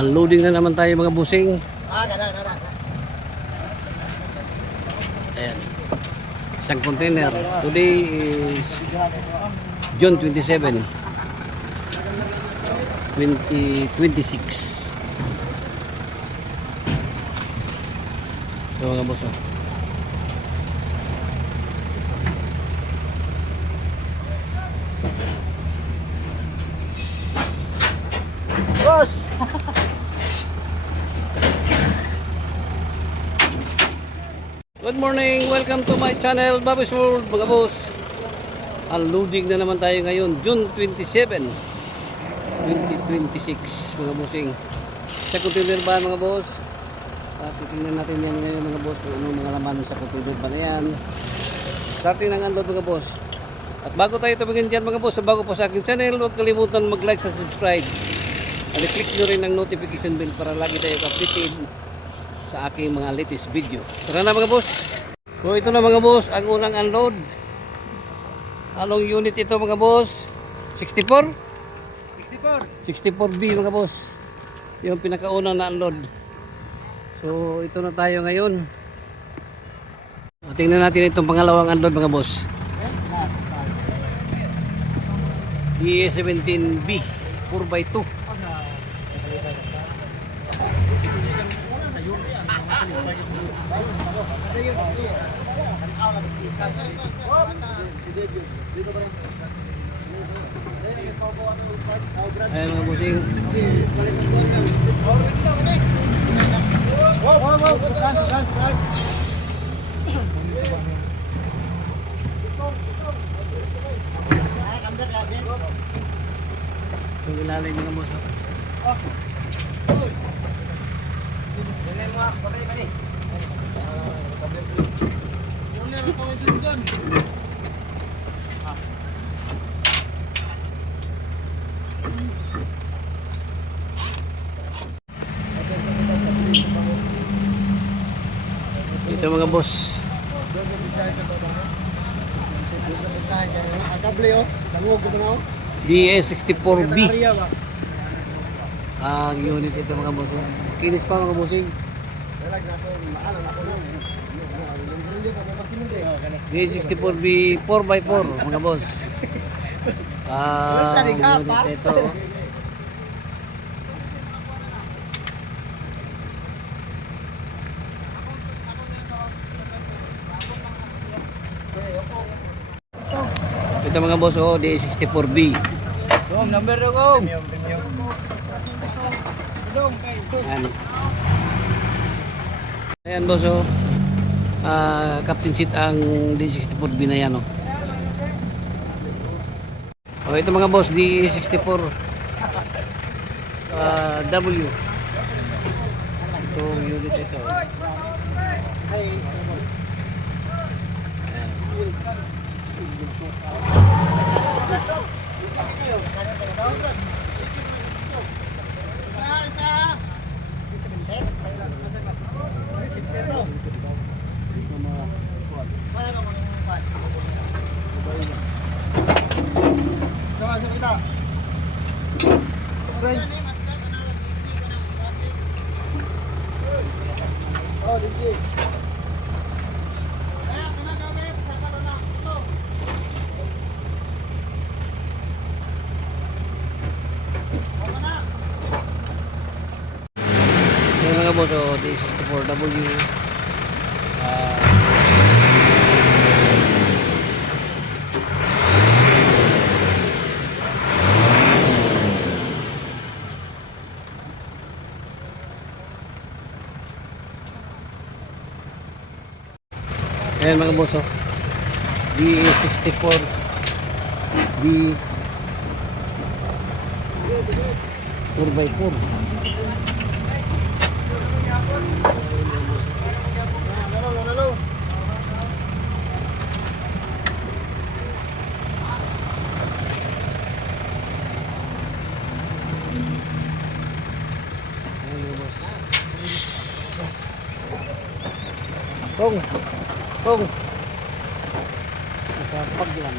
Unloading na naman tayo mga busing. Ayan. Isang container. Today is June 27, 2026. So mga boss, boss. Good morning, welcome to my channel, Bobby's World, mga boss. Unloading na naman tayo ngayon, June 27, 2026, mga bossing. Sa container ba mga boss? Titingnan natin yan ngayon mga boss, kung ano mga laman sa container ba na yan. Starting ng unload mga boss. At bago tayo tumingin dyan mga boss, bago po sa aking channel, huwag kalimutan mag-like sa subscribe. At i-click nyo rin ang notification bell para lagi tayo updated sa aking mga latest video. Tara na mga boss. So ito na mga boss, ang unang unload. Anong unit ito mga boss? 64? 64B mga boss. Yung pinakaunang na unload. So ito na tayo ngayon. Tingnan natin itong pangalawang unload mga boss. DA17B 4x2. Ayan mga busing. Itong ilalim mga boss. Ito mga boss. DA64B. Ang unit ito mga boss. Kinis pa mga bossing. DA64B 4x4 mga boss. Unit ito. Ito mga boss, DA64B. Number ko. Ayan boss, captain seat ang DA64B na yan. Ito mga boss, DA64 W. Ito unit ito. Mga boss, this is the 4W. Ayan mga boss, DA64B 4x4. Tong. Nakapag lang.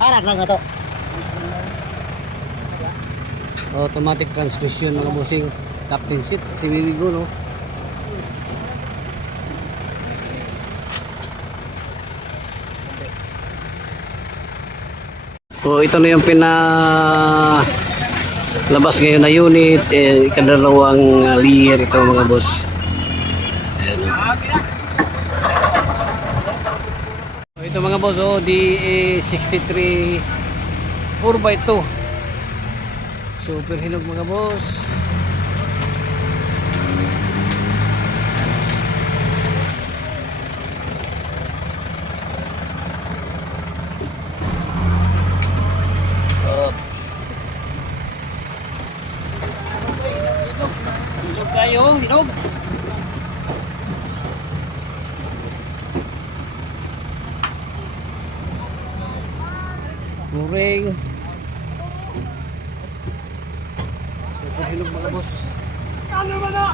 Arak lang na to. Automatic transmission mga bossing. Captain seat, si Wiwigo no. So ito na yung labas ngayon na unit, ikadalawang layer ito mga boss. Ayan. So, ito mga boss, DA63 4x2. Super hinog mga boss. Hinog tayo, hinog. Muring. Super hinog mga boss. Ano ba na?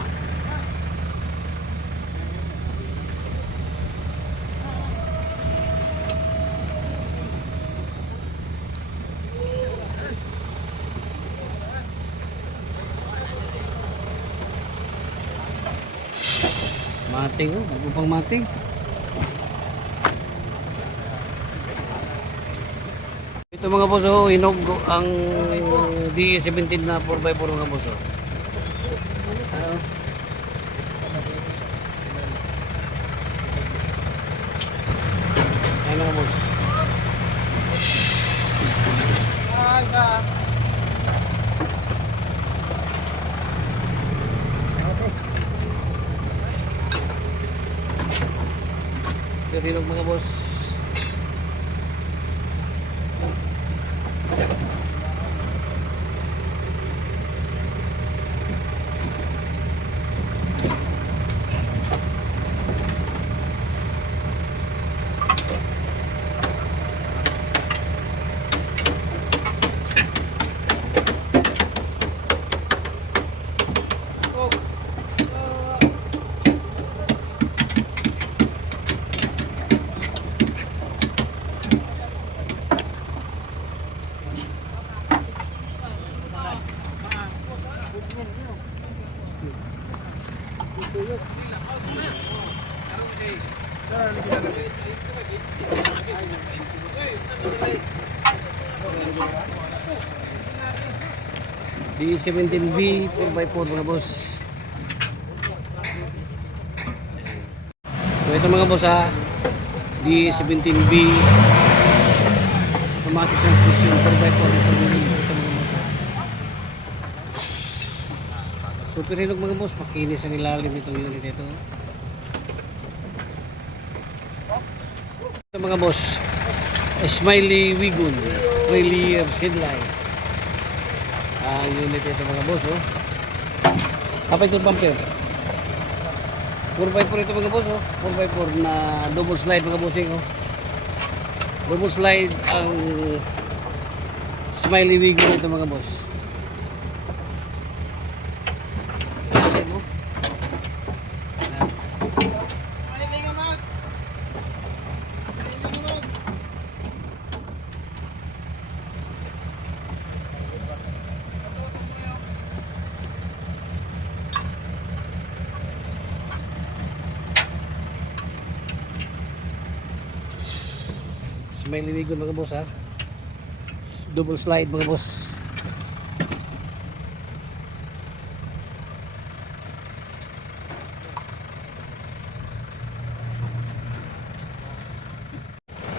Mating, bago pang mating. Ito mga boss, hinog ang D17 na 4x4 mga boss. Ayan mga boss. Hinog mga boss. D17B 4x4 mga boss. So ito mga boss ha, D17B automatic transmission 4x4 ito mga boss. Super hinog mga boss, makinis ang ilalim itong unit ito. Ito mga boss, Smiley Wigun 3 layers headlight. Ang unit ito mga boss, oh. Kapag ito bumper 4x4 ito mga boss, oh. 4x4 na double slide mga bossing, oh. Double slide ang Smiley Wigun ito mga boss. May liligon mga boss ha. Double slide mga boss.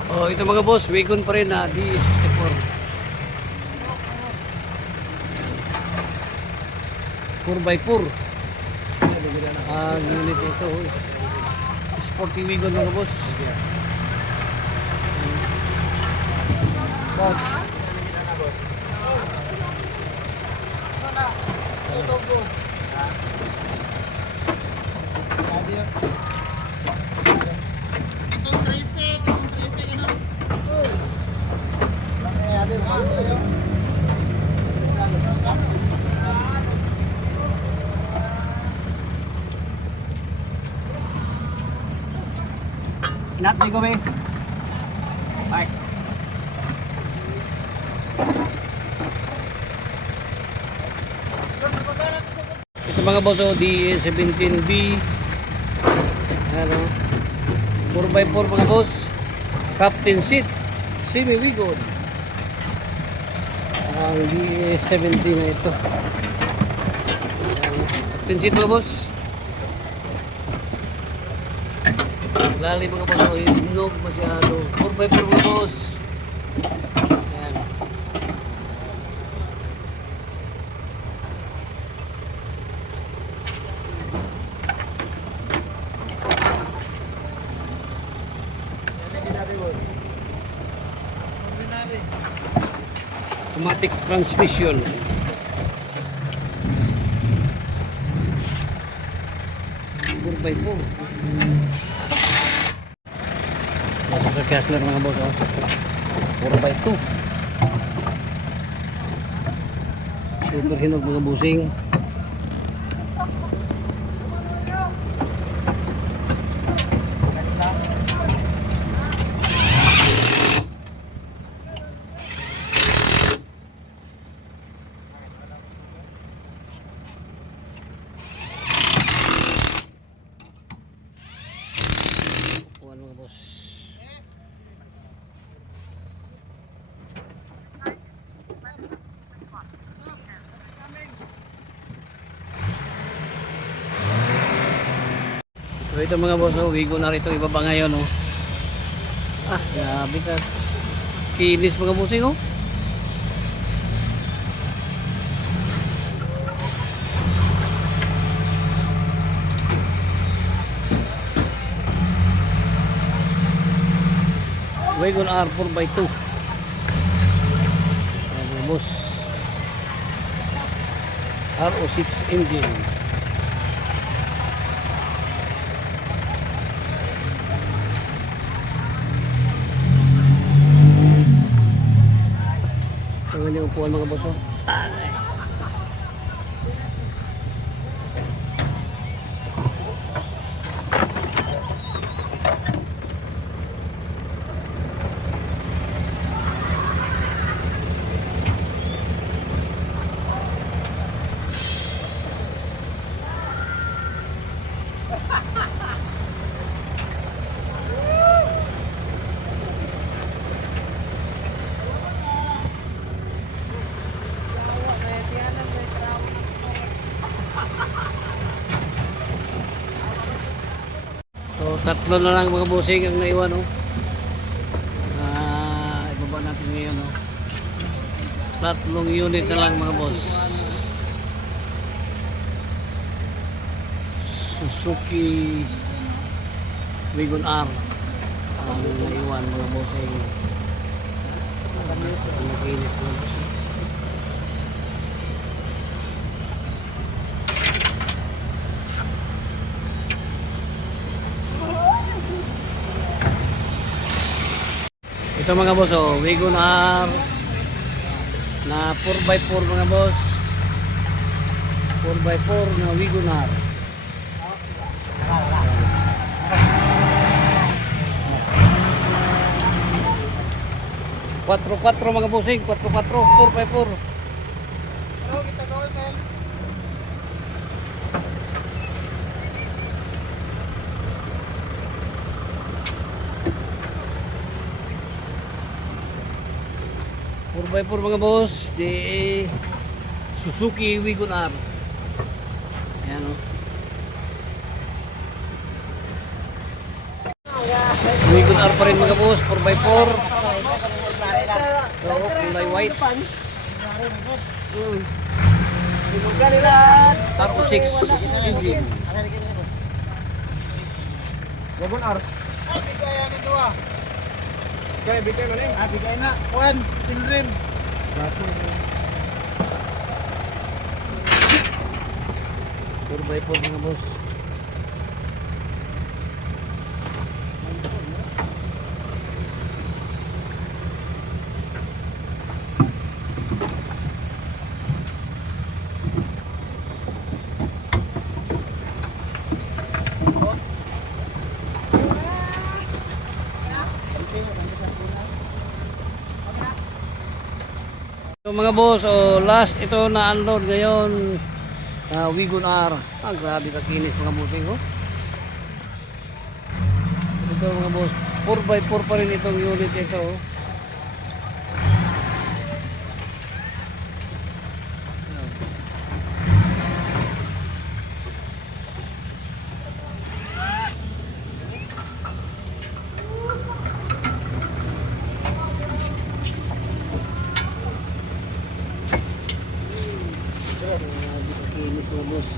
Oh, ito mga boss, wagon pa rin na D64. 4x4. Ang unit ito, sporty wagon mga boss. Inat di ko ba? Ay. Ito mga boss, oh, DA17B. Ano? 4x4 mga boss. Captain seat. Semi-wiggle. Ang DA17 na ito. Ayan. Captain seat mga boss. Lalim mga boss, oh, hinog masyado. 4x4 mga boss. Ayan. Automatic transmission. Burbay po. Nasa sa Kessler mga boss, oh. 4x2. Super hinog mga busing. Kuhan mga boss. So ito mga boss, oh, wigo na rito ibaba ngayon, oh. Ah, sabi ka. Kinis mga bossing, oh. Wagon R 4x2. Ayan, boss. RO6 engine. Ito yung upuan mga boss, oh. So, tatlo na lang mga busing ang naiwan, oh. Ibaba natin ngayon, oh. Tatlong unit na lang mga boss. Suzuki Wagon R ang naiwan mga busing. Ang nakinis mga busing. Ito mga boss, oh, Wagon R na 4x4 mga boss. 4x4 na Wagon R. Quatro mga bossing, 4x4, 4x4. Ano kita gawin, Mel? By 4 mga boss, di Suzuki Wagon R. Ayan, oh. Wagon R pa rin mga boss, 4x4. So, kulay white. RO6 engine. Wagon R. Bigay yan ito ah. Bigay mo na. Bigay na. Kuhan, Pilrim. 4x4 mga boss. mga boss, last ito na unload ngayon. Wigon R. Grabe kakinis mga bossing oh. Ito mga boss, 4x4 pa rin itong unit ito oh. Grabe kakinis mga boss.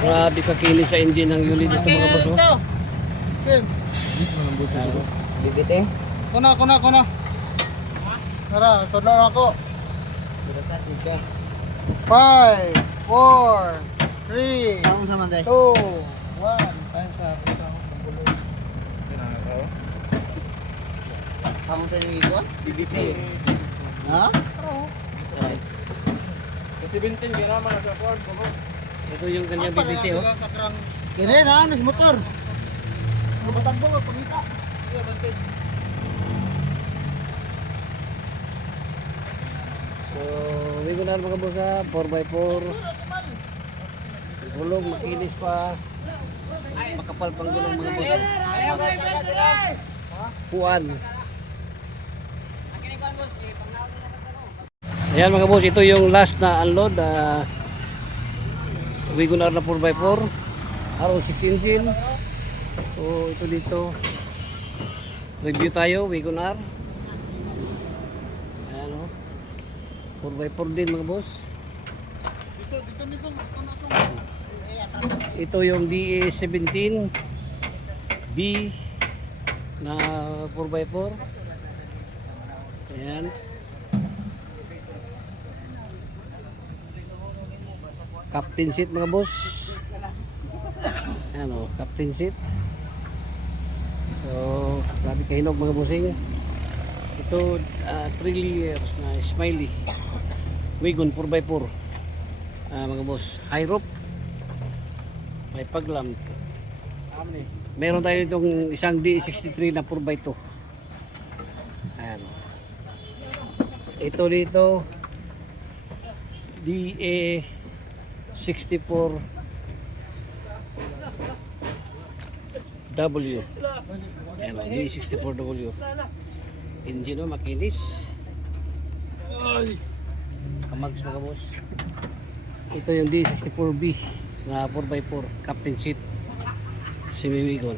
Grabe kakinis sa engine ng unit ito mga boss oh. Kins. Bibit eh. Kuna. Tara, tudlo ako. 5, 4, 3, 2, 1. Kain sa Kamu sa inyo ito? BBT. Ha? Kasi 20 gira man sa kuan ko. Ito yung kanyang BBT oh. Kini na, nas motor. Matagbo nga pangita. Iya, 20. So, Wigon R mga boss ha, 4x4. Gulong, makinis pa. Makapal pang gulong mga boss. Puan. Ayan mga boss, ito yung last na unload. Wigon R na 4x4. R6 engine. So, ito dito. Review tayo, Wigon R. Ayan o. 4x4 din mga boss. Dito ni bang Ito yung DA17 B na 4x4. Ayan. Captain seat mga boss. Ayan o, captain seat. So, grabe kahinog mga bossing. Ito, 3 layers na smiley. Wigon 4x4. Mga boss, high rope. May paglam. Meron tayo itong isang D63 na 4x2. Ayan. Ito dito DA64W. Ayan, DA64W. Engine makinis. Kamags mga boss. Ito yung D64B na 4x4 captain seat semi-wigon.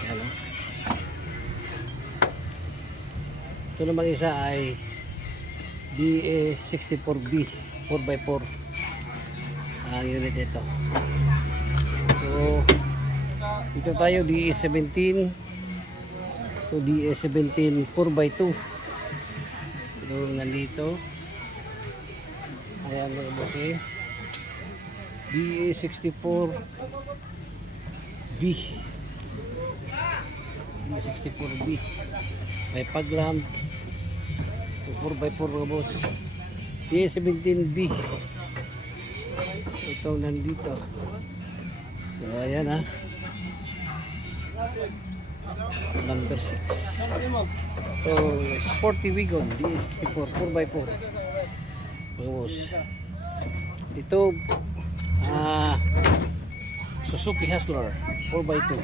Ayan o. Ito naman isa ay DA64B 4x4 ang unit ito. So ito tayo DA17. So DA17 4x2. Ito nandito. Ayan mga boss eh. DA64B. DA64B. May paglam. 4x4 mga boss. DA17B. Ito nandito. So ayan ha. Number 6. So sporty Wigon DA64 4x4 mga boss. Ito Suzuki Hustler 4x2.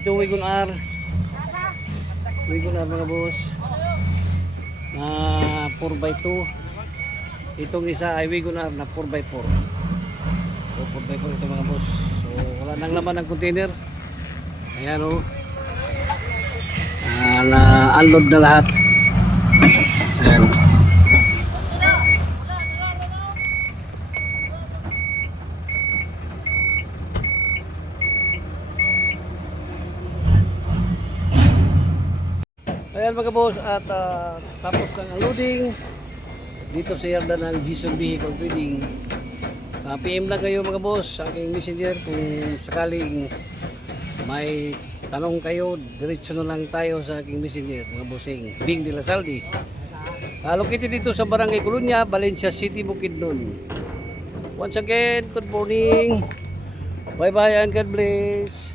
Ito Wigon R mga boss na 4x2. Itong isa ay Wigon R na 4x4. So 4x4 ito mga boss. So wala nang laman ng container. Ayan o. Na-unload na lahat. Ayan. Ayan mga boss, at tapos ng unloading dito sa yarda ng Jason Vehicle Trading. PM lang kayo mga boss sa aking messenger kung sakaling may tanong kayo, diretso na lang tayo sa aking messenger mga bossing. Bing de la Saldi. Located dito sa Barangay Colonia, Valencia City, Bukidnon. Once again, good morning. Bye-bye and God bless.